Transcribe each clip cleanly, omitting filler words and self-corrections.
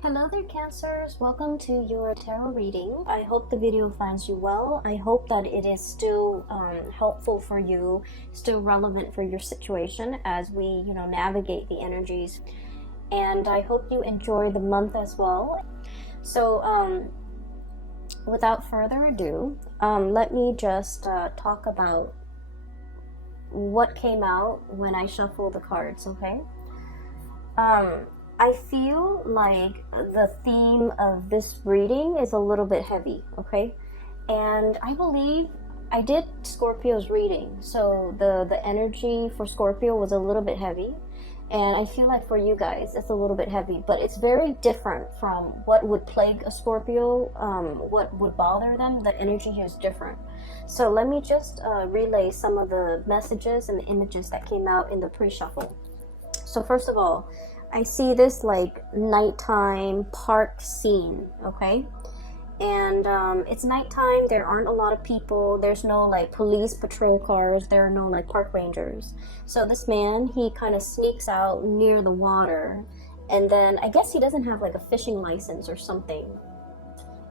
Hello there, Cancers. Welcome to your tarot reading. I hope the video finds you well. I hope that it is still helpful for you, still relevant for your situation as we, navigate the energies. And I hope you enjoy the month as well. So, without further ado, let me just talk about what came out when I shuffled the cards, okay? I feel like the theme of this reading is a little bit heavy, okay? And I believe I did Scorpio's reading, so the energy for Scorpio was a little bit heavy. And I feel like for you guys, it's a little bit heavy, but it's very different from what would plague a Scorpio, what would bother them. The energy here is different. So let me just relay some of the messages and the images that came out in the pre-shuffle. So first of all, I see this like nighttime park scene, okay? And it's nighttime, there aren't a lot of people, there's no like police patrol cars, there are no like park rangers. So this man, he kind of sneaks out near the water, and then I guess he doesn't have like a fishing license or something.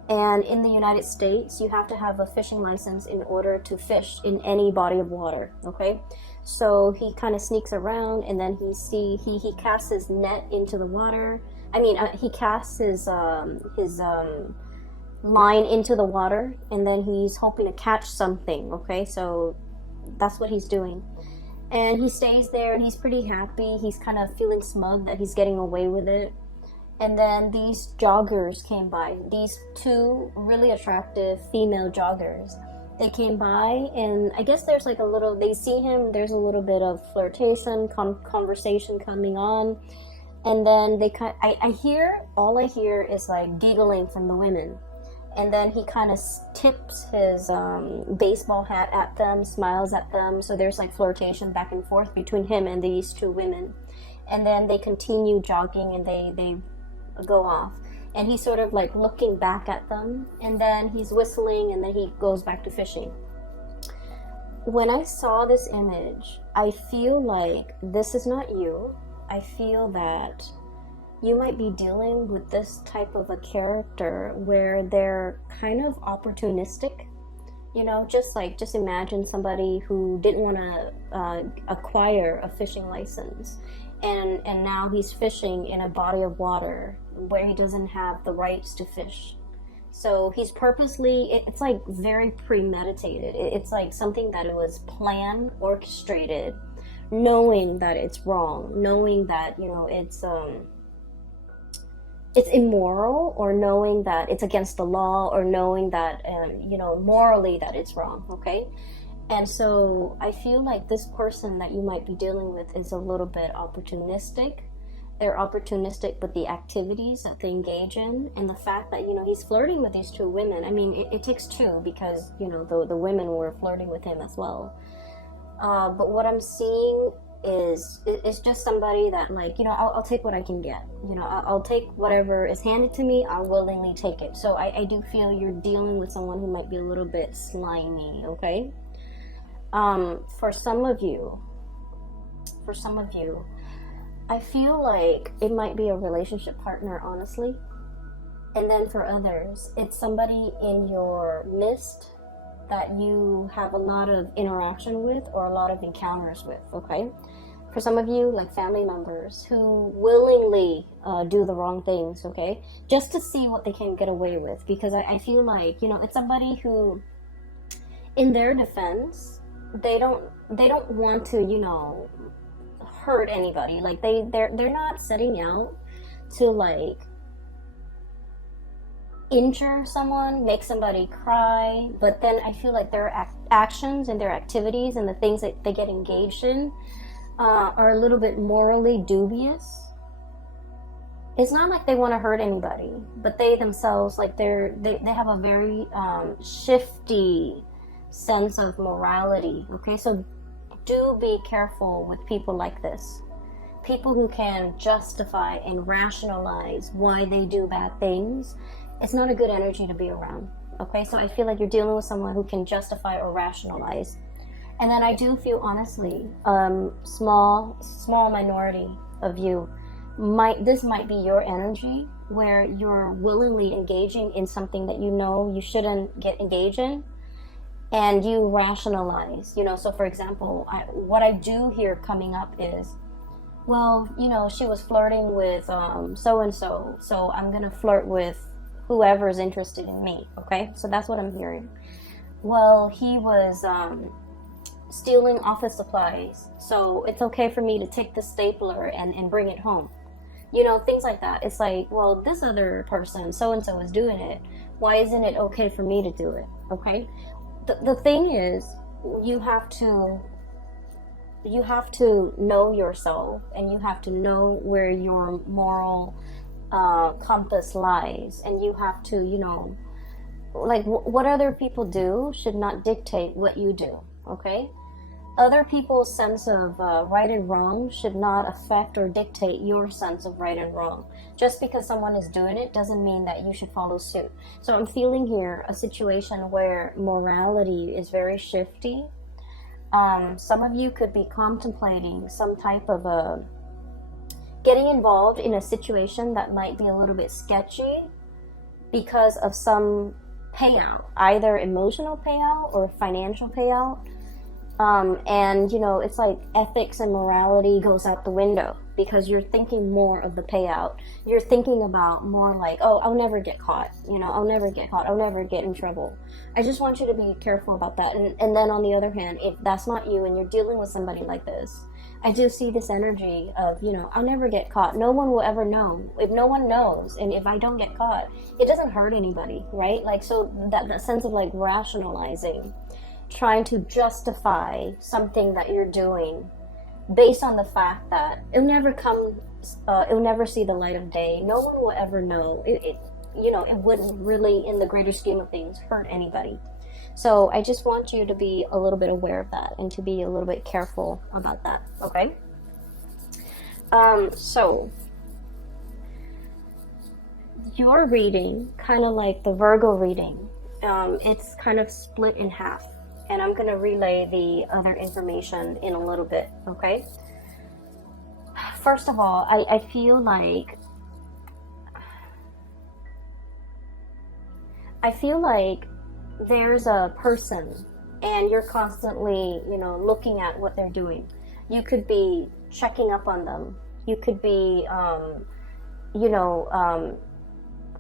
And in the United States, you have to have a fishing license in order to fish in any body of water, okay? So he kind of sneaks around, and then he casts his net into the water. I mean, he casts his line into the water, and then he's hoping to catch something, okay? So that's what he's doing. And he stays there, and he's pretty happy. He's kind of feeling smug that he's getting away with it. And then these joggers came by, these two really attractive female joggers. They came by, and I guess there's like a little, they see him, there's a little bit of flirtation, conversation coming on. And then all I hear is like giggling from the women. And then he kind of tips his baseball hat at them, smiles at them. So there's like flirtation back and forth between him and these two women. And then they continue jogging, and they go off. And he's sort of like looking back at them, and then he's whistling, and then he goes back to fishing. When I saw this image, I feel like this is not you. I feel that you might be dealing with this type of a character where they're kind of opportunistic. Just imagine somebody who didn't want to acquire a fishing license, and now he's fishing in a body of water where he doesn't have the rights to fish. So he's purposely, it's like very premeditated. It's like something that it was planned, orchestrated, knowing that it's wrong, knowing that, it's immoral, or knowing that it's against the law, or knowing that, morally that it's wrong, okay? And so I feel like this person that you might be dealing with is a little bit opportunistic. They're opportunistic with the activities that they engage in, and the fact that, he's flirting with these two women. I mean, it takes two, because, the women were flirting with him as well. But what I'm seeing is just somebody that, like, I'll take what I can get. I'll take whatever is handed to me. I'll willingly take it. So I do feel you're dealing with someone who might be a little bit slimy, okay? For some of you, I feel like it might be a relationship partner, honestly. And then for others, it's somebody in your midst that you have a lot of interaction with, or a lot of encounters with, okay? For some of you, like family members who willingly do the wrong things, okay? Just to see what they can get away with. Because I feel like, it's somebody who, in their defense, they don't want to, hurt anybody. Like they're not setting out to like injure someone, make somebody cry, but then I feel like their actions and their activities and the things that they get engaged in are a little bit morally dubious. It's not like they want to hurt anybody, but they themselves, like they have a very shifty sense of morality, okay? So do be careful with people like this. People who can justify and rationalize why they do bad things. It's not a good energy to be around, okay? So I feel like you're dealing with someone who can justify or rationalize. And then I do feel, honestly, small minority of you this might be your energy where you're willingly engaging in something that you know you shouldn't get engaged in, and you rationalize, so for example, what I do here coming up is, well, she was flirting with so and so, so I'm gonna flirt with whoever's interested in me. Okay, so that's what I'm hearing. Well, he was stealing office supplies, so it's okay for me to take the stapler and bring it home. Things like that. It's like, well, this other person, so and so, is doing it. Why isn't it okay for me to do it? Okay. The thing is, you have to know yourself, and you have to know where your moral compass lies, and you have to, like, what other people do should not dictate what you do. Okay. Other people's sense of right and wrong should not affect or dictate your sense of right and wrong. Just because someone is doing it doesn't mean that you should follow suit. So I'm feeling here a situation where morality is very shifty. Some of you could be contemplating some type of getting involved in a situation that might be a little bit sketchy because of some payout, either emotional payout or financial payout. And it's like ethics and morality goes out the window because you're thinking more of the payout. You're thinking about more like, oh, I'll never get caught. I'll never get caught. I'll never get in trouble. I just want you to be careful about that. And then on the other hand, if that's not you and you're dealing with somebody like this, I do see this energy of, I'll never get caught. No one will ever know. If no one knows, and if I don't get caught, it doesn't hurt anybody, right? Like, so that sense of like rationalizing, trying to justify something that you're doing based on the fact that it'll never see the light of day. No one will ever know. It wouldn't really, in the greater scheme of things, hurt anybody. So I just want you to be a little bit aware of that and to be a little bit careful about that. Okay. So your reading, kind of like the Virgo reading, it's kind of split in half. And I'm going to relay the other information in a little bit, okay? First of all, I feel like there's a person and you're constantly, looking at what they're doing. You could be checking up on them. You could be,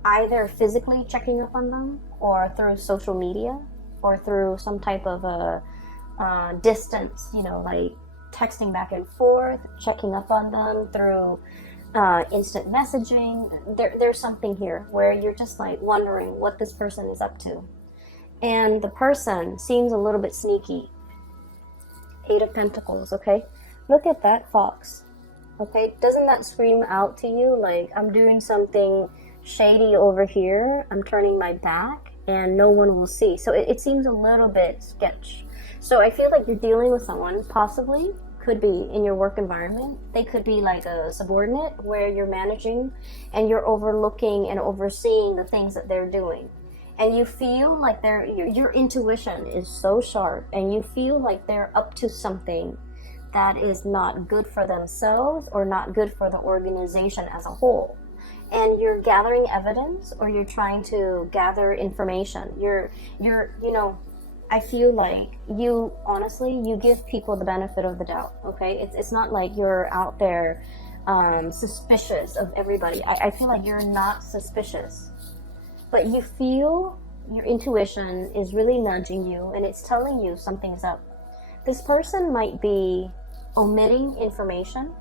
either physically checking up on them or through social media, or through some type of a distance, like texting back and forth, checking up on them through instant messaging. There's something here where you're just like wondering what this person is up to. And the person seems a little bit sneaky. 8 of Pentacles, okay? Look at that fox, okay? Doesn't that scream out to you like, I'm doing something shady over here, I'm turning my back, and no one will see? So it seems a little bit sketch. So I feel like you're dealing with someone, possibly, could be in your work environment. They could be like a subordinate where you're managing and you're overlooking and overseeing the things that they're doing. And you feel like your intuition is so sharp, and you feel like they're up to something that is not good for themselves or not good for the organization as a whole. And you're gathering evidence, or you're trying to gather information. I feel like you, honestly, you give people the benefit of the doubt, okay? It's not like you're out there suspicious of everybody. I feel like you're not suspicious, but you feel your intuition is really nudging you, and it's telling you something's up. This person might be omitting information.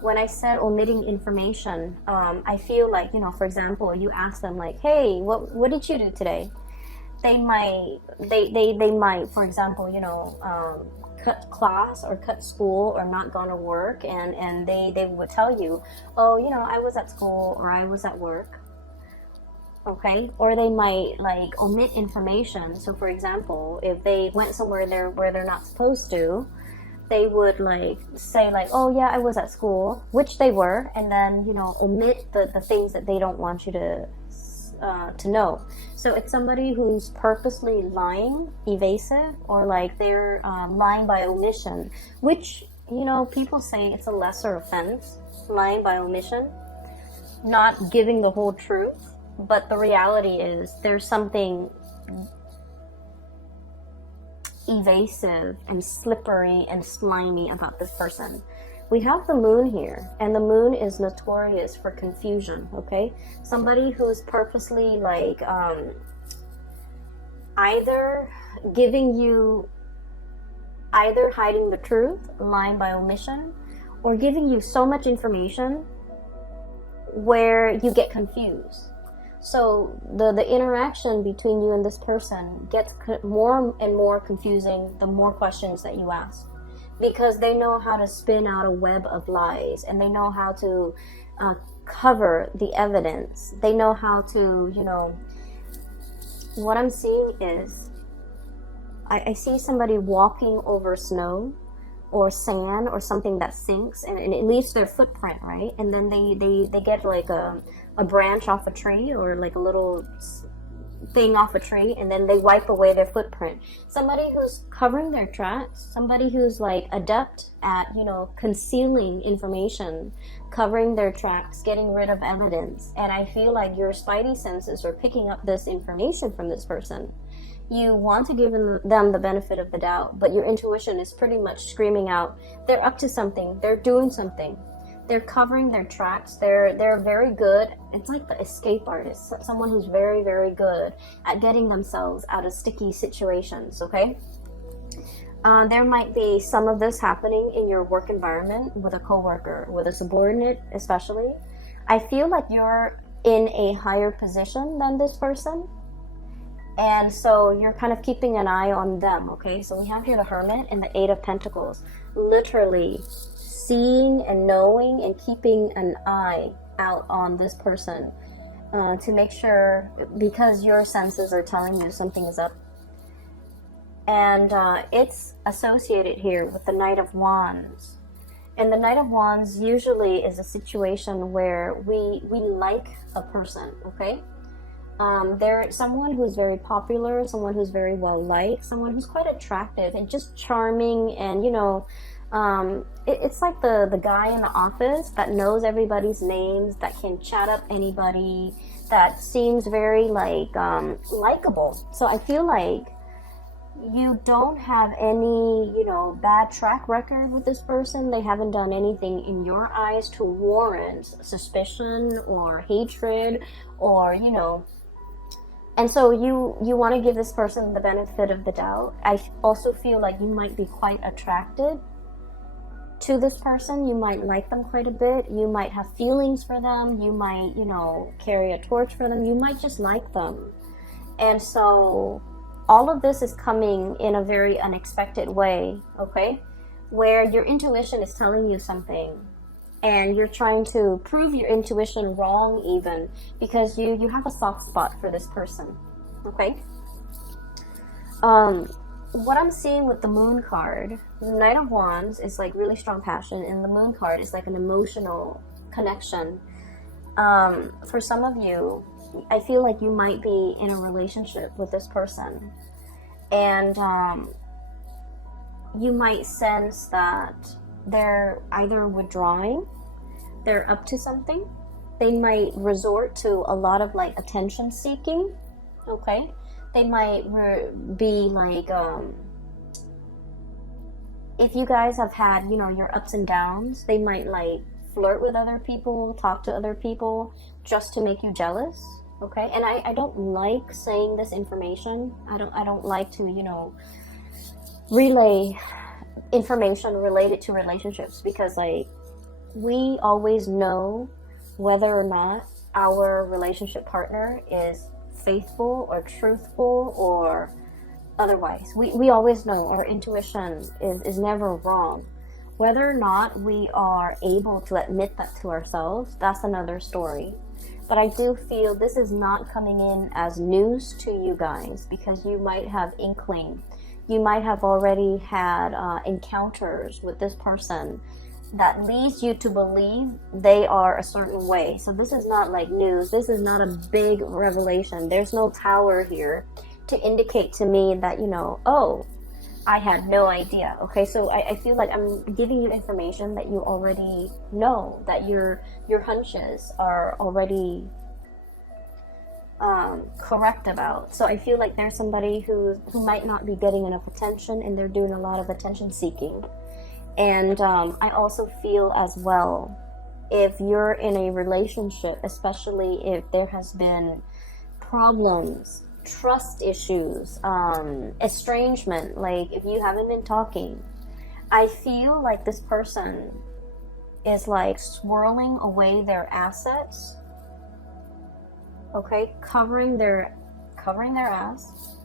When I said omitting information, I feel like, for example, you ask them like, hey, what did you do today? They might, for example, cut class or cut school or not gone to work, and they would tell you, oh, I was at school or I was at work. Okay, or they might like omit information. So for example, if they went somewhere where they're not supposed to, they would like say like, oh yeah, I was at school, which they were, and then omit the things that they don't want you to know. So it's somebody who's purposely lying, evasive, or like they're lying by omission, which people say it's a lesser offense. lying by omission, not giving the whole truth. But the reality is there's something evasive and slippery and slimy about this person. We have the moon here, and the moon is notorious for confusion, okay? Somebody who's purposely like either hiding the truth, lying by omission, or giving you so much information where you get confused. So the interaction between you and this person gets more and more confusing the more questions that you ask, because they know how to spin out a web of lies, and they know how to cover the evidence. They know how to, what I'm seeing is I see somebody walking over snow or sand or something that sinks, and it leaves their footprint, right? And then they get like a branch off a tree, or like a little thing off a tree, and then they wipe away their footprint. Somebody who's covering their tracks, somebody who's like adept at, concealing information, covering their tracks, getting rid of evidence. And I feel like your spidey senses are picking up this information from this person. You want to give them the benefit of the doubt, but your intuition is pretty much screaming out, they're up to something, they're doing something. They're covering their tracks. They're very good. It's like the escape artist, someone who's very, very good at getting themselves out of sticky situations, okay? There might be some of this happening in your work environment with a coworker, with a subordinate especially. I feel like you're in a higher position than this person, and so you're kind of keeping an eye on them, okay? So we have here the Hermit and the Eight of Pentacles. Literally seeing and knowing and keeping an eye out on this person to make sure, because your senses are telling you something is up. And it's associated here with the Knight of Wands. And the Knight of Wands usually is a situation where we like a person, okay? They're someone who's very popular, someone who's very well liked, someone who's quite attractive and just charming, and it's like the guy in the office that knows everybody's names, that can chat up anybody, that seems very likable. So I feel like you don't have any bad track record with this person. They haven't done anything in your eyes to warrant suspicion or hatred, or and so you want to give this person the benefit of the doubt. I also feel like you might be quite attracted to this person. You might like them quite a bit. You might have feelings for them. You might, carry a torch for them. You might just like them. And so all of this is coming in a very unexpected way, okay? Where your intuition is telling you something, and you're trying to prove your intuition wrong even, because you have a soft spot for this person, okay? What I'm seeing with the Moon card, the Knight of Wands is like really strong passion, and the Moon card is like an emotional connection. For some of you, I feel like you might be in a relationship with this person, and you might sense that they're either withdrawing, they're up to something, they might resort to a lot of attention seeking, okay? They might be if you guys have had, your ups and downs, they might flirt with other people, talk to other people just to make you jealous, okay? And I don't like saying this information. I don't like to, relay information related to relationships, because we always know whether or not our relationship partner is faithful or truthful or otherwise. We always know. Our intuition is never wrong. Whether or not we are able to admit that to ourselves, that's another story. But I do feel this is not coming in as news to you guys, because you might have inkling. You might have already had encounters with this person that leads you to believe they are a certain way. So this is not news. This is not a big revelation. There's no tower here to indicate to me that, I had no idea. Okay, so I feel like I'm giving you information that you already know, that your hunches are already correct about. So I feel like there's somebody who might not be getting enough attention, and they're doing a lot of attention seeking. And I also feel as well, if you're in a relationship, especially if there has been problems, trust issues, estrangement, like if you haven't been talking, I feel like this person is like swirling away their assets, okay, covering their ass,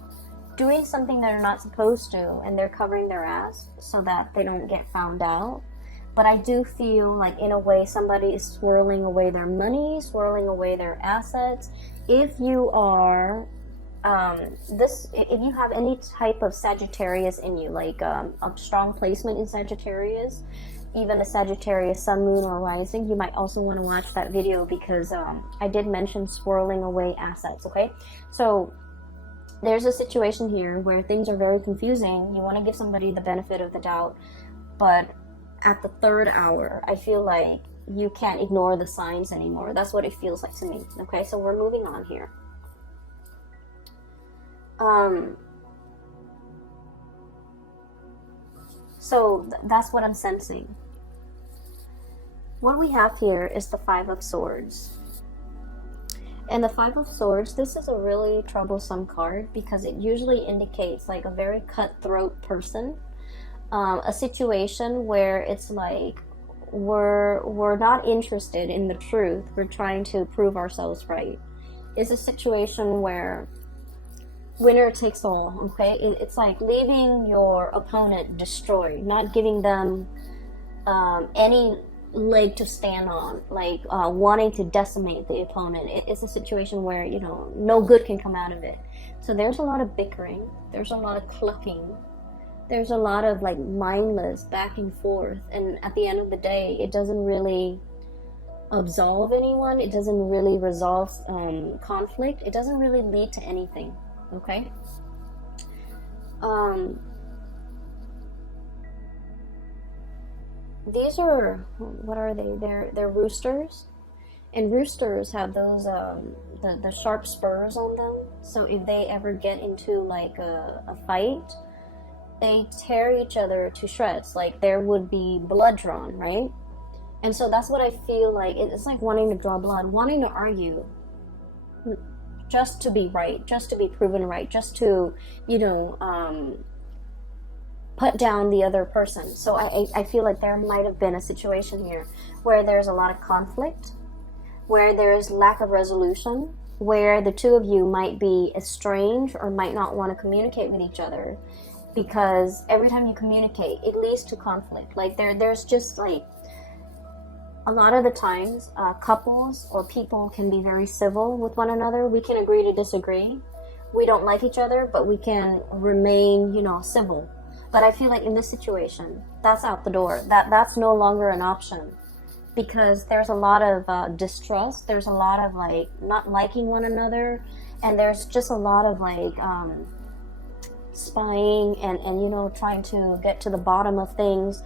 doing something they're not supposed to, and they're covering their ass so that they don't get found out. But I do feel like, in a way, somebody is swirling away their money, swirling away their assets. If you are if you have any type of Sagittarius in you, like a strong placement in Sagittarius, even a Sagittarius sun, moon, or rising, you might also want to watch that video, because I did mention swirling away assets. Okay, so there's a situation here where things are very confusing. You want to give somebody the benefit of the doubt, but at the third hour, I feel like you can't ignore the signs anymore. That's what it feels like to me. Okay, so we're moving on here. So that's what I'm sensing. What we have here is the Five of Swords. And the Five of Swords, this is a really troublesome card, because it usually indicates like a very cutthroat person. A situation where it's like we're not interested in the truth. We're trying to prove ourselves right. It's a situation where winner takes all, okay? It's like leaving your opponent destroyed, not giving them any leg to stand on, like wanting to decimate the opponent. It's a situation where, you know, no good can come out of it. So there's a lot of bickering, there's a lot of clucking, there's a lot of like mindless back and forth, and at the end of the day, it doesn't really absolve anyone, it doesn't really resolve conflict, it doesn't really lead to anything. Okay. These are, what are they? They're roosters, and roosters have those the sharp spurs on them. So if they ever get into like a fight, they tear each other to shreds. Like there would be blood drawn, right? And so that's what I feel like. It's like wanting to draw blood, wanting to argue, just to be right, just to be proven right, just to, you know, put down the other person. So I feel like there might have been a situation here where there's a lot of conflict, where there's lack of resolution, where the two of you might be estranged or might not want to communicate with each other, because every time you communicate, it leads to conflict. Like there's just like, a lot of the times, couples or people can be very civil with one another. We can agree to disagree. We don't like each other, but we can remain, you know, civil. But I feel like in this situation, that's out the door. That's no longer an option, because there's a lot of distrust. There's a lot of like not liking one another, and there's just a lot of like spying and you know, trying to get to the bottom of things.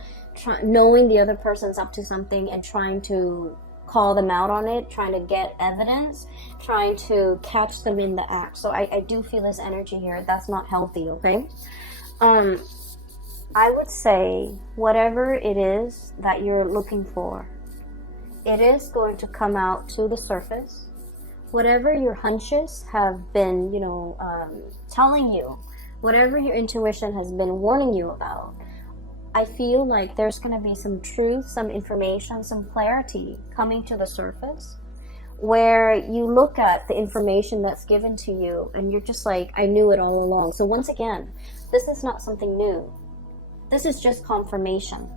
Knowing the other person's up to something and trying to call them out on it, trying to get evidence, trying to catch them in the act. So I do feel this energy here. That's not healthy, okay? I would say whatever it is that you're looking for, it is going to come out to the surface. Whatever your hunches have been, you know, telling you, whatever your intuition has been warning you about, I feel like there's going to be some truth, some information, some clarity coming to the surface, where you look at the information that's given to you and you're just like, I knew it all along. So once again, this is not something new. This is just confirmation.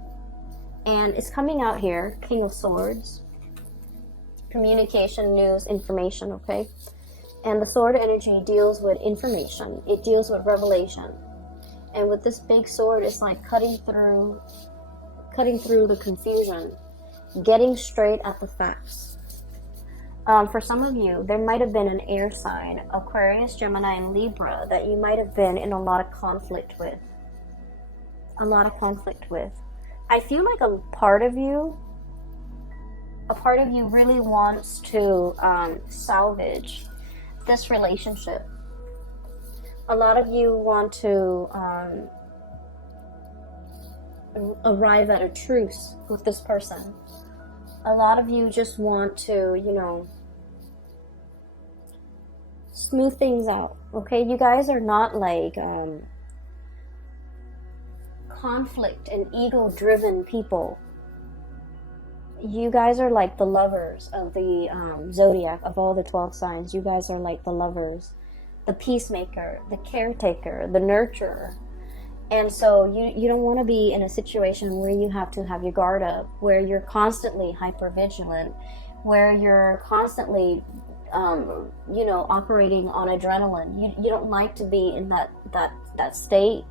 And it's coming out here, King of Swords, communication, news, information, okay? And the sword energy deals with information. It deals with revelation. And with this big sword, it's like cutting through the confusion, getting straight at the facts. For some of you, there might have been an air sign, Aquarius, Gemini, and Libra, that you might have been in a lot of conflict with. a lot of conflict with. I feel like a part of you really wants to salvage this relationship. A lot of you want to arrive at a truce with this person. A lot of you just want to, you know, smooth things out. Okay, you guys are not like conflict and ego driven people. You guys are like the lovers of the zodiac, of all the 12 signs. You guys are like the lovers, the peacemaker, the caretaker, the nurturer. And so you don't want to be in a situation where you have to have your guard up, where you're constantly hypervigilant, where you're constantly you know, operating on adrenaline. You don't like to be in that state.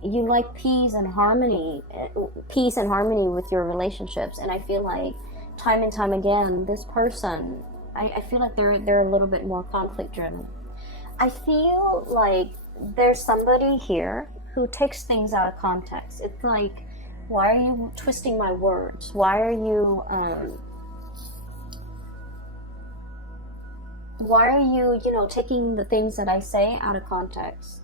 You like peace and harmony with your relationships. And I feel like time and time again, this person, I feel like they're a little bit more conflict driven. I feel like there's somebody here who takes things out of context. It's like, why are you twisting my words? Why are you you know, taking the things that I say out of context?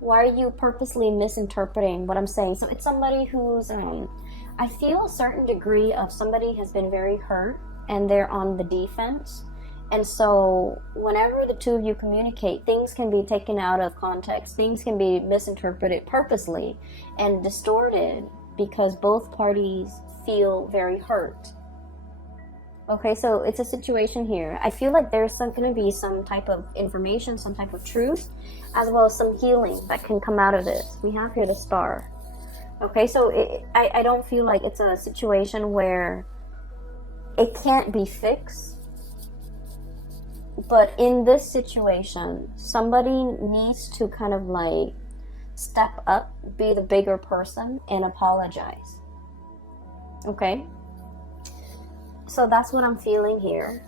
Why are you purposely misinterpreting what I'm saying? So it's somebody who's I feel a certain degree of somebody has been very hurt and they're on the defense. And so whenever the two of you communicate, things can be taken out of context. Things can be misinterpreted purposely and distorted because both parties feel very hurt. Okay, so it's a situation here. I feel like there's going to be some type of information, some type of truth, as well as some healing that can come out of this. We have here the Star. Okay, so I don't feel like it's a situation where it can't be fixed. But in this situation, somebody needs to kind of like step up, be the bigger person, and apologize. Okay? So that's what I'm feeling here.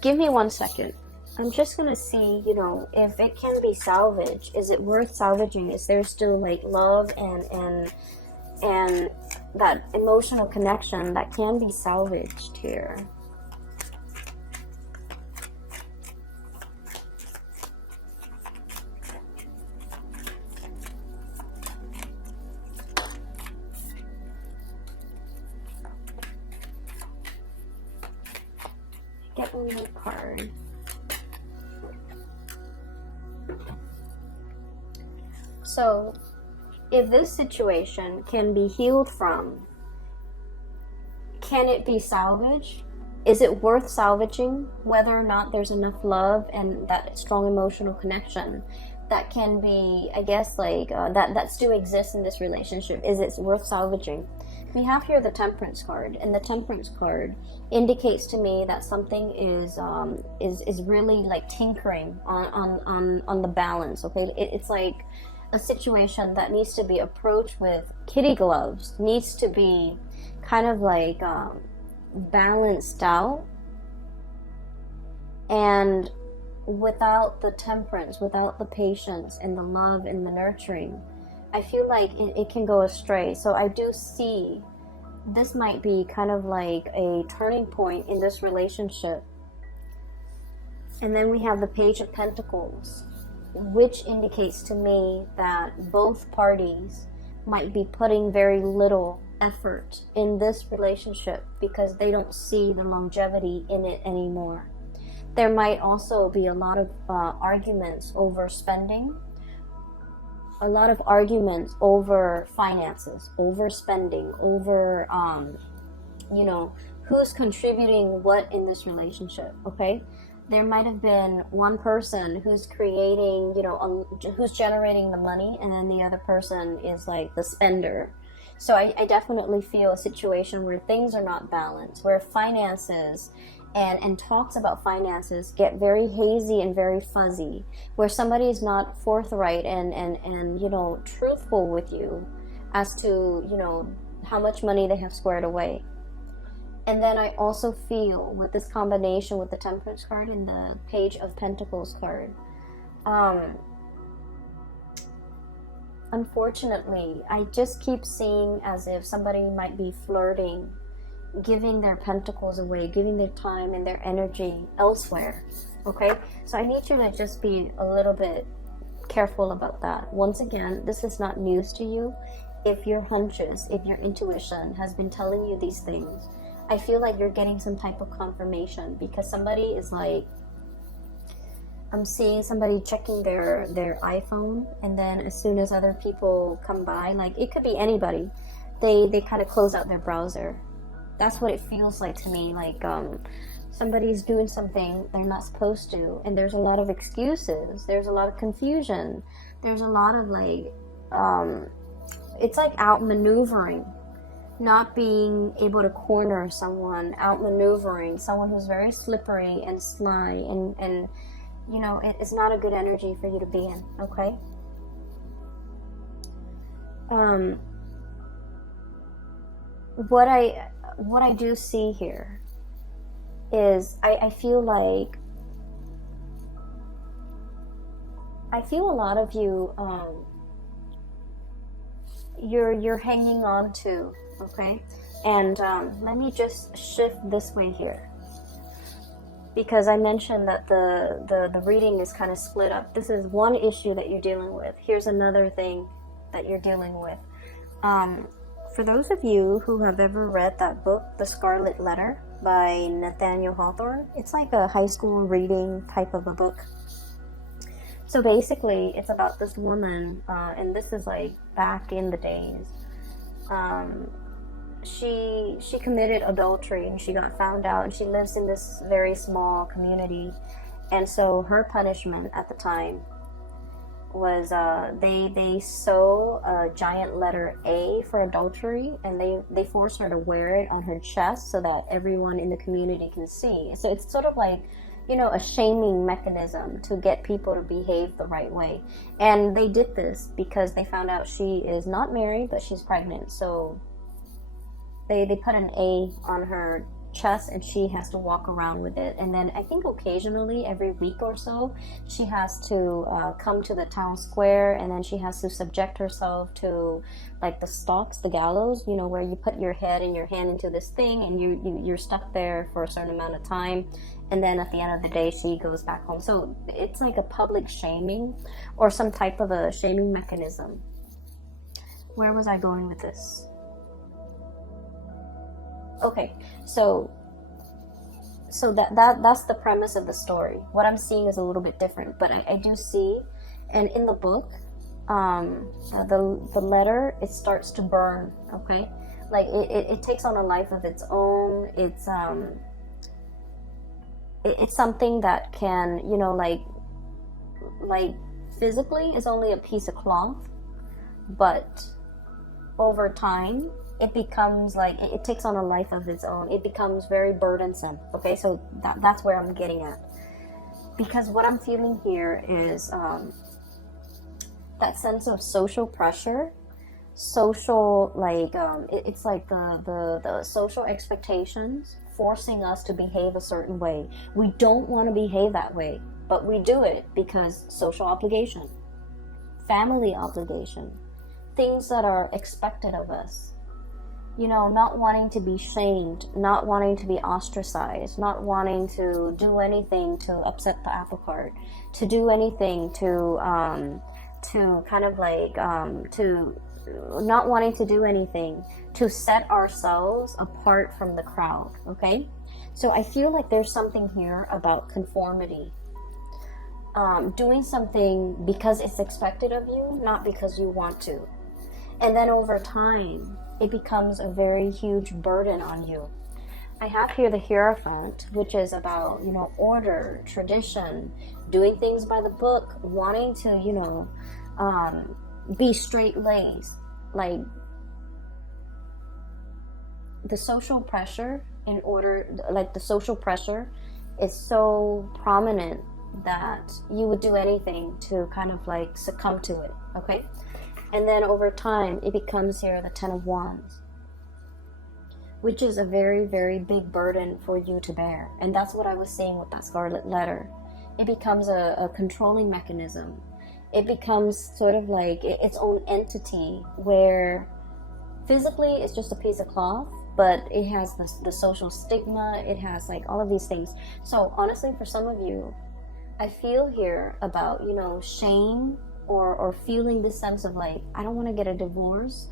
Give me 1 second. I'm just gonna see, you know, if it can be salvaged. Is it worth salvaging? Is there still like love and that emotional connection that can be salvaged here? Get one more card. So, if this situation can be healed from, can it be salvaged? Is it worth salvaging? Whether or not there's enough love and that strong emotional connection that can be, I guess, like that still exists in this relationship. Is it worth salvaging? We have here the Temperance card, and the Temperance card indicates to me that something is really like tinkering on the balance. Okay, it's like a situation that needs to be approached with kitty gloves, needs to be kind of like balanced out, and without the temperance, without the patience and the love and the nurturing, I feel like it can go astray. So I do see this might be kind of like a turning point in this relationship. And then we have the Page of Pentacles, which indicates to me that both parties might be putting very little effort in this relationship because they don't see the longevity in it anymore. There might also be a lot of arguments over spending, a lot of arguments over finances, over spending, over, you know, who's contributing what in this relationship, okay? There might have been one person who's creating, you know, who's generating the money, and then the other person is like the spender. So I definitely feel a situation where things are not balanced, where finances and talks about finances get very hazy and very fuzzy, where somebody is not forthright and you know, truthful with you as to, you know, how much money they have squared away. And then I also feel with this combination with the Temperance card and the Page of Pentacles card, unfortunately, I just keep seeing as if somebody might be flirting, giving their pentacles away, giving their time and their energy elsewhere. Okay, so I need you to just be a little bit careful about that. Once again, this is not news to you. If your hunches, if your intuition has been telling you these things, I feel like you're getting some type of confirmation, because somebody is like, I'm seeing somebody checking their iPhone, and then as soon as other people come by, like it could be anybody, they kind of close out their browser. That's what it feels like to me. Like somebody's doing something they're not supposed to, and there's a lot of excuses, there's a lot of confusion, there's a lot of like it's like outmaneuvering, not being able to corner someone, outmaneuvering someone who's very slippery and sly, and you know, it's not a good energy for you to be in. Okay, what I do see here is I feel like a lot of you you're hanging on to, okay? And let me just shift this way here, because I mentioned that the reading is kind of split up. This is one issue that you're dealing with. Here's another thing that you're dealing with. For those of you who have ever read that book, The Scarlet Letter by Nathaniel Hawthorne, it's like a high school reading type of a book. So basically, it's about this woman, and this is like back in the days. She committed adultery, and she got found out, and she lives in this very small community. And so her punishment at the time was they sew a giant letter A for adultery, and they force her to wear it on her chest so that everyone in the community can see. So it's sort of like, you know, a shaming mechanism to get people to behave the right way. And they did this because they found out she is not married, but she's pregnant. So they put an A on her chest, and she has to walk around with it. And then I think occasionally, every week or so, she has to come to the town square, and then she has to subject herself to like the stocks, the gallows, you know, where you put your head and your hand into this thing, and you're stuck there for a certain amount of time. And then at the end of the day, she goes back home. So it's like a public shaming, or some type of a shaming mechanism. Where was I going with this? Okay, so that's the premise of the story. What I'm seeing is a little bit different, but I do see, and in the book, the letter, it starts to burn. Okay, like it takes on a life of its own. It's something that can, you know, like physically is only a piece of cloth, but over time it becomes like, it takes on a life of its own. It becomes very burdensome. Okay, so that's where I'm getting at, because what I'm feeling here is that sense of social pressure, social, like it's like the social expectations forcing us to behave a certain way. We don't want to behave that way, but we do it because social obligation, family obligation, things that are expected of us. You know, not wanting to be shamed, not wanting to be ostracized, not wanting to do anything to upset the apple cart, to do anything to kind of like, to not wanting to do anything to set ourselves apart from the crowd. Okay, so I feel like there's something here about conformity, doing something because it's expected of you, not because you want to. And then over time, it becomes a very huge burden on you. I have here the Hierophant, which is about, you know, order, tradition, doing things by the book, wanting to, you know, be straight-laced. Like, the social pressure the social pressure is so prominent that you would do anything to kind of like succumb to it. Okay, and then over time it becomes here the Ten of Wands, which is a very, very big burden for you to bear. And that's what I was saying with that Scarlet Letter. It becomes a controlling mechanism. it becomes sort of like its own entity, where physically it's just a piece of cloth, but it has the social stigma, it has like all of these things. So honestly, for some of you, I feel here about, you know, shame, or feeling this sense of like, I don't want to get a divorce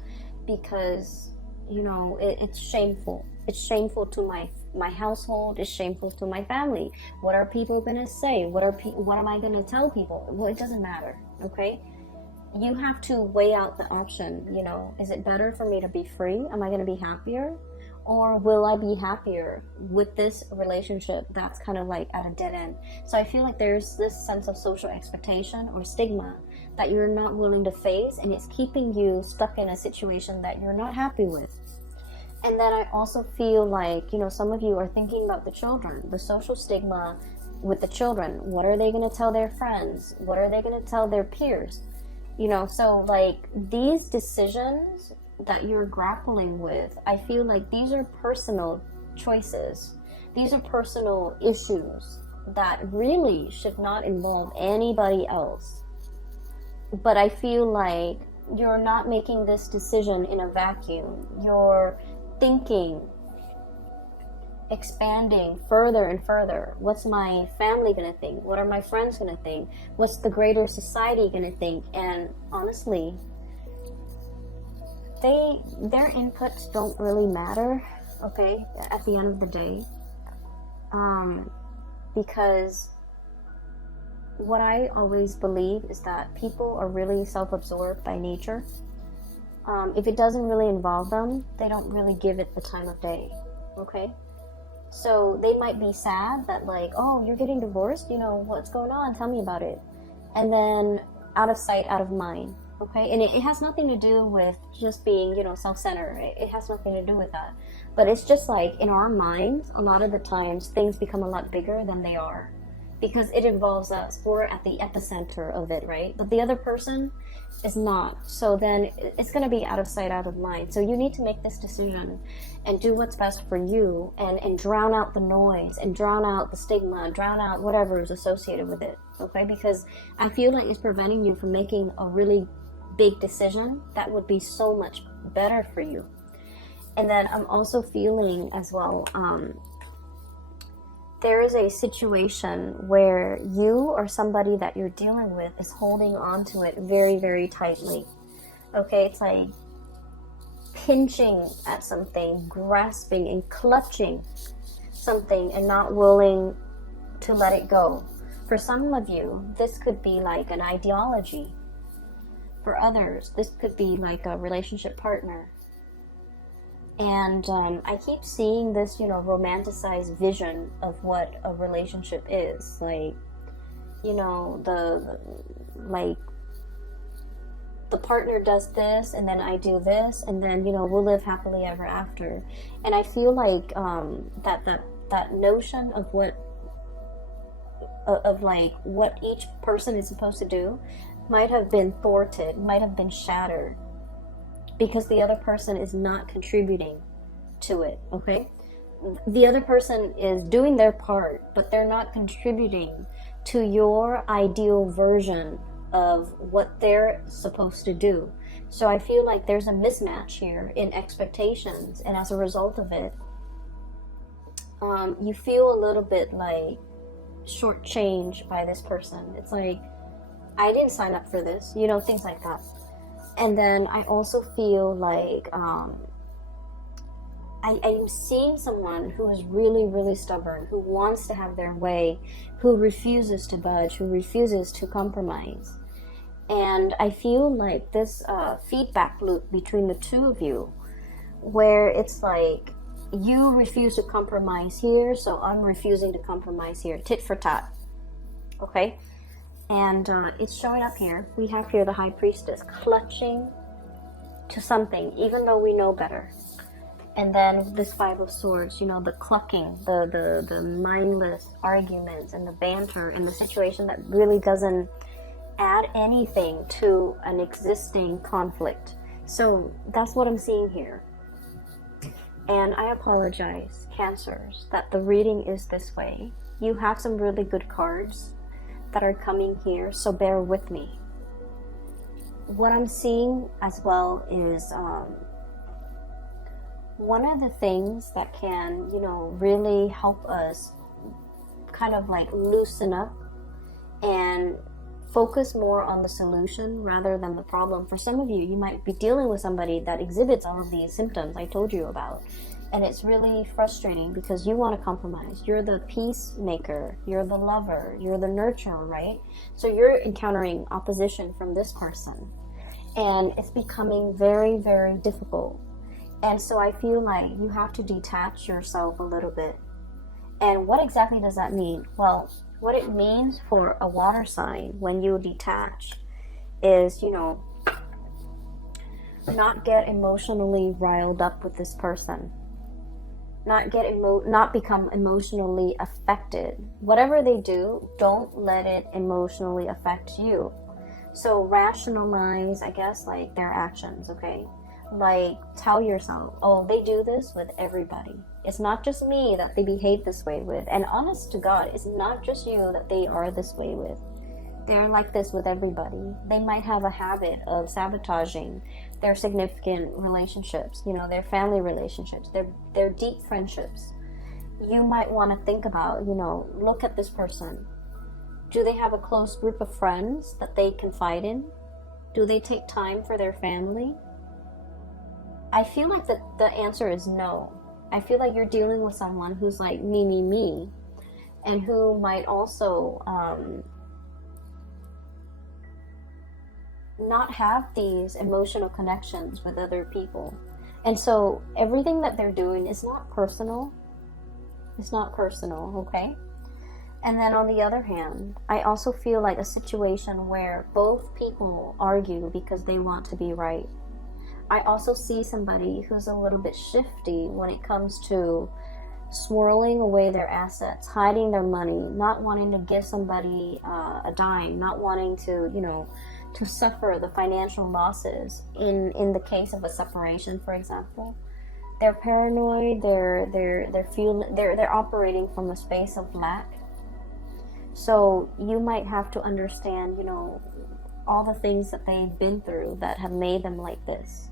because, you know, it's shameful. It's shameful to my household. It's shameful to my family. What are people gonna say? What am I gonna tell people? Well, it doesn't matter. Okay, you have to weigh out the option. You know, is it better for me to be free? Am I gonna be happier, or will I be happier with this relationship that's kind of like at a dead end? So I feel like there's this sense of social expectation or stigma that you're not willing to face, and it's keeping you stuck in a situation that you're not happy with. And then I also feel like, you know, some of you are thinking about the children, the social stigma with the children. What are they going to tell their friends? What are they going to tell their peers? You know, so like these decisions that you're grappling with, I feel like these are personal choices. These are personal issues that really should not involve anybody else. But I feel like you're not making this decision in a vacuum. You're thinking, expanding further and further. What's my family gonna think? What are my friends gonna think? What's the greater society gonna think? And honestly, their inputs don't really matter, okay, at the end of the day. Because what I always believe is that people are really self-absorbed by nature. If it doesn't really involve them, they don't really give it the time of day, okay? So they might be sad that like, oh, you're getting divorced, you know, what's going on? Tell me about it. And then out of sight, out of mind, okay? And it has nothing to do with just being, you know, self-centered. It has nothing to do with that. But it's just like in our minds, a lot of the times things become a lot bigger than they are, because it involves us. We're at the epicenter of it, right? But the other person is not. So then it's going to be out of sight, out of mind. So you need to make this decision and do what's best for you, and drown out the noise, and drown out the stigma, drown out whatever is associated with it, okay? Because I feel like it's preventing you from making a really big decision that would be so much better for you. And then I'm also feeling as well, there is a situation where you or somebody that you're dealing with is holding on to it very, very tightly. Okay, it's like pinching at something, grasping and clutching something and not willing to let it go. For some of you, this could be like an ideology. For others, this could be like a relationship partner. And I keep seeing this, you know, romanticized vision of what a relationship is. Like, you know, the partner does this, and then I do this, and then, you know, we'll live happily ever after. And I feel like that notion of what each person is supposed to do might have been thwarted, might have been shattered, because the other person is not contributing to it, okay? The other person is doing their part, but they're not contributing to your ideal version of what they're supposed to do. So I feel like there's a mismatch here in expectations, and as a result of it, you feel a little bit like shortchanged by this person. It's like, I didn't sign up for this, you know, things like that. And then I also feel like I'm seeing someone who is really, really stubborn, who wants to have their way, who refuses to budge, who refuses to compromise. And I feel like this feedback loop between the two of you, where it's like, you refuse to compromise here, so I'm refusing to compromise here. Tit for tat. Okay? And it's showing up here. We have here the High Priestess clutching to something, even though we know better. And then this Five of Swords, you know, the clucking, the mindless arguments and the banter and the situation that really doesn't add anything to an existing conflict. So that's what I'm seeing here. And I apologize, Cancers, that the reading is this way. You have some really good cards that are coming here, so bear with me, what I'm seeing as well is one of the things that can, really help us kind of like loosen up and focus more on the solution rather than the problem. For some of you, you might be dealing with somebody that exhibits all of these symptoms I told you about. And it's really frustrating because you want to compromise. You're the peacemaker, you're the lover, you're the nurturer, right? So you're encountering opposition from this person. And it's becoming very, very difficult. And so I feel like you have to detach yourself a little bit. And what exactly does that mean? Well, what it means for a water sign when you detach is, not get emotionally riled up with this person. Not become emotionally affected. Whatever they do, don't let it emotionally affect you. So rationalize, I guess, like their actions, okay? Like tell yourself, oh, they do this with everybody. It's not just me that they behave this way with. And honest to God, it's not just you that they are this way with. They're like this with everybody. They might have a habit of sabotaging their significant relationships, their family relationships, their deep friendships. You might want to think about, look at this person. Do they have a close group of friends that they confide in? Do they take time for their family? I feel like the answer is no. I feel like you're dealing with someone who's like me, and who might also not have these emotional connections with other people. And so everything that they're doing is not personal. It's not personal, okay? And then on the other hand, I also feel like a situation where both people argue because they want to be right. I also see somebody who's a little bit shifty when it comes to swirling away their assets, hiding their money, not wanting to give somebody a dime, not wanting to, to suffer the financial losses in the case of a separation, for example. They're paranoid. They're operating from a space of lack. So you might have to understand, all the things that they've been through that have made them like this.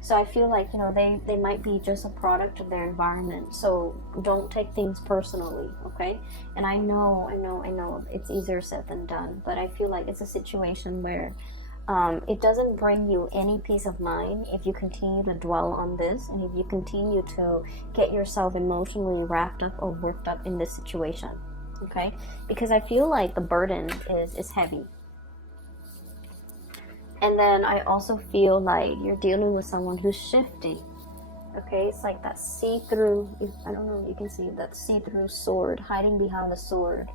So I feel like, they might be just a product of their environment. So don't take things personally, okay? And I know it's easier said than done, but I feel like it's a situation where it doesn't bring you any peace of mind if you continue to dwell on this, and if you continue to get yourself emotionally wrapped up or worked up in this situation, okay? Because I feel like the burden is heavy. And then I also feel like you're dealing with someone who's shifting. Okay, it's like that see-through, I don't know if you can see that see-through sword, hiding behind the sword.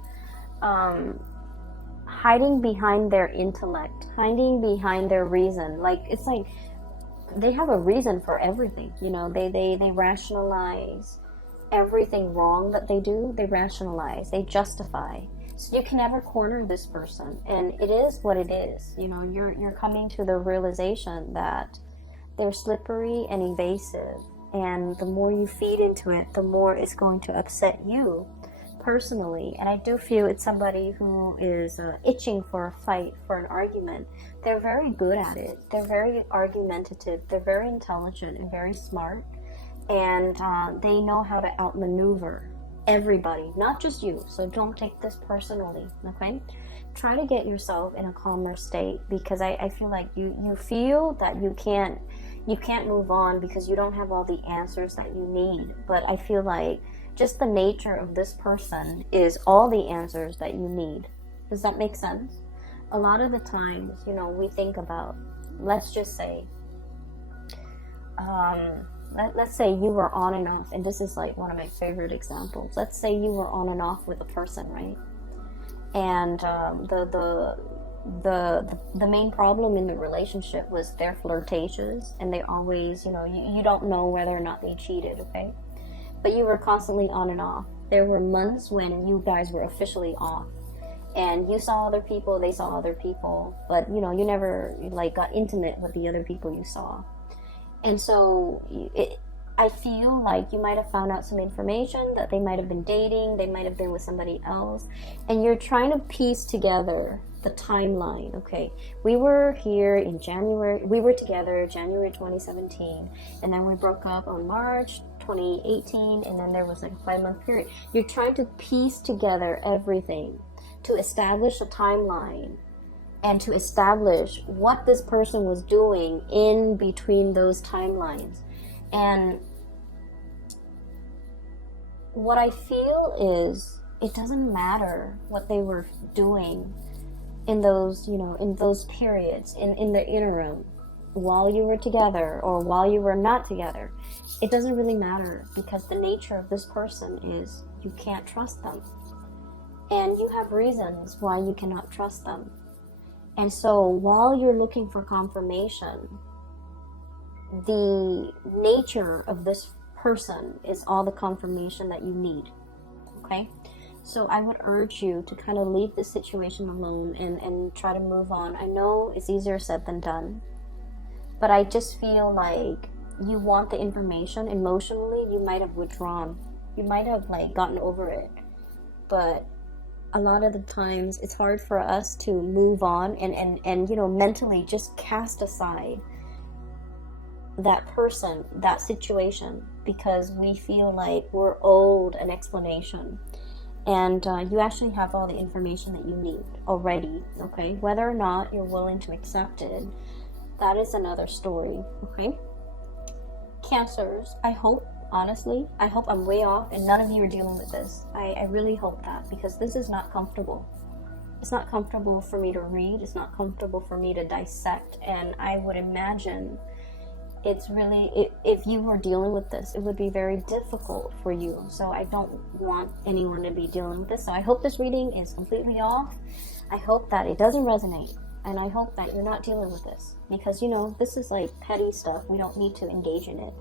Hiding behind their intellect, hiding behind their reason. Like, it's like they have a reason for everything. They rationalize everything wrong that they do. They rationalize, they justify. So you can never corner this person, and it is what it is. You're coming to the realization that they're slippery and evasive, and the more you feed into it, the more it's going to upset you personally. And I do feel it's somebody who is itching for a fight, for an argument. They're very good at it. They're very argumentative. They're very intelligent and very smart, and they know how to outmaneuver everybody, not just you. So don't take this personally, okay? Try to get yourself in a calmer state, because I feel like you feel that you can't move on because you don't have all the answers that you need. But I feel like just the nature of this person is all the answers that you need. Does that make sense? A lot of the times, we think about, let's just say, let's say you were on and off, and this is like one of my favorite examples. Let's say you were on and off with a person, right? And the main problem in the relationship was they're flirtatious, and they always, you don't know whether or not they cheated, okay? But you were constantly on and off. There were months when you guys were officially off, and you saw other people, they saw other people, but you never got intimate with the other people you saw. And so I feel like you might have found out some information that they might have been dating, they might have been with somebody else, and you're trying to piece together the timeline. Okay, we were here in January, we were together January 2017, and then we broke up on March 2018, and then there was like a 5-month period. You're trying to piece together everything to establish a timeline and to establish what this person was doing in between those timelines. And what I feel is it doesn't matter what they were doing in those, in those periods, in the interim, while you were together or while you were not together. It doesn't really matter, because the nature of this person is you can't trust them. And you have reasons why you cannot trust them. And so while you're looking for confirmation, the nature of this person is all the confirmation that you need. Okay? So I would urge you to kind of leave this situation alone and try to move on. I know it's easier said than done, but I just feel like you want the information. Emotionally, you might have withdrawn. You might have gotten over it. But a lot of the times it's hard for us to move on and mentally just cast aside that person, that situation, because we feel like we're owed an explanation. And you actually have all the information that you need already. Okay, whether or not you're willing to accept it, that is another story. Okay, Cancers, I hope, honestly, I hope I'm way off and none of you are dealing with this. I really hope that, because this is not comfortable. It's not comfortable for me to read. It's not comfortable for me to dissect. And I would imagine it's really, if you were dealing with this, it would be very difficult for you. So I don't want anyone to be dealing with this. So I hope this reading is completely off. I hope that it doesn't resonate. And I hope that you're not dealing with this. Because, this is like petty stuff. We don't need to engage in it.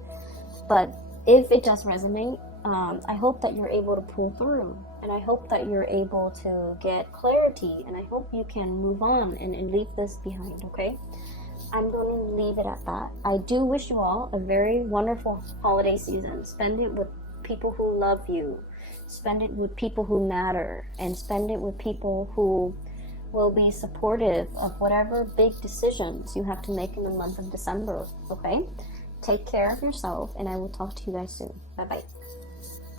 But if it does resonate, I hope that you're able to pull through. And I hope that you're able to get clarity. And I hope you can move on and leave this behind, okay? I'm going to leave it at that. I do wish you all a very wonderful holiday season. Spend it with people who love you. Spend it with people who matter. And spend it with people who will be supportive of whatever big decisions you have to make in the month of December, okay? Take care of yourself, and I will talk to you guys soon. Bye-bye.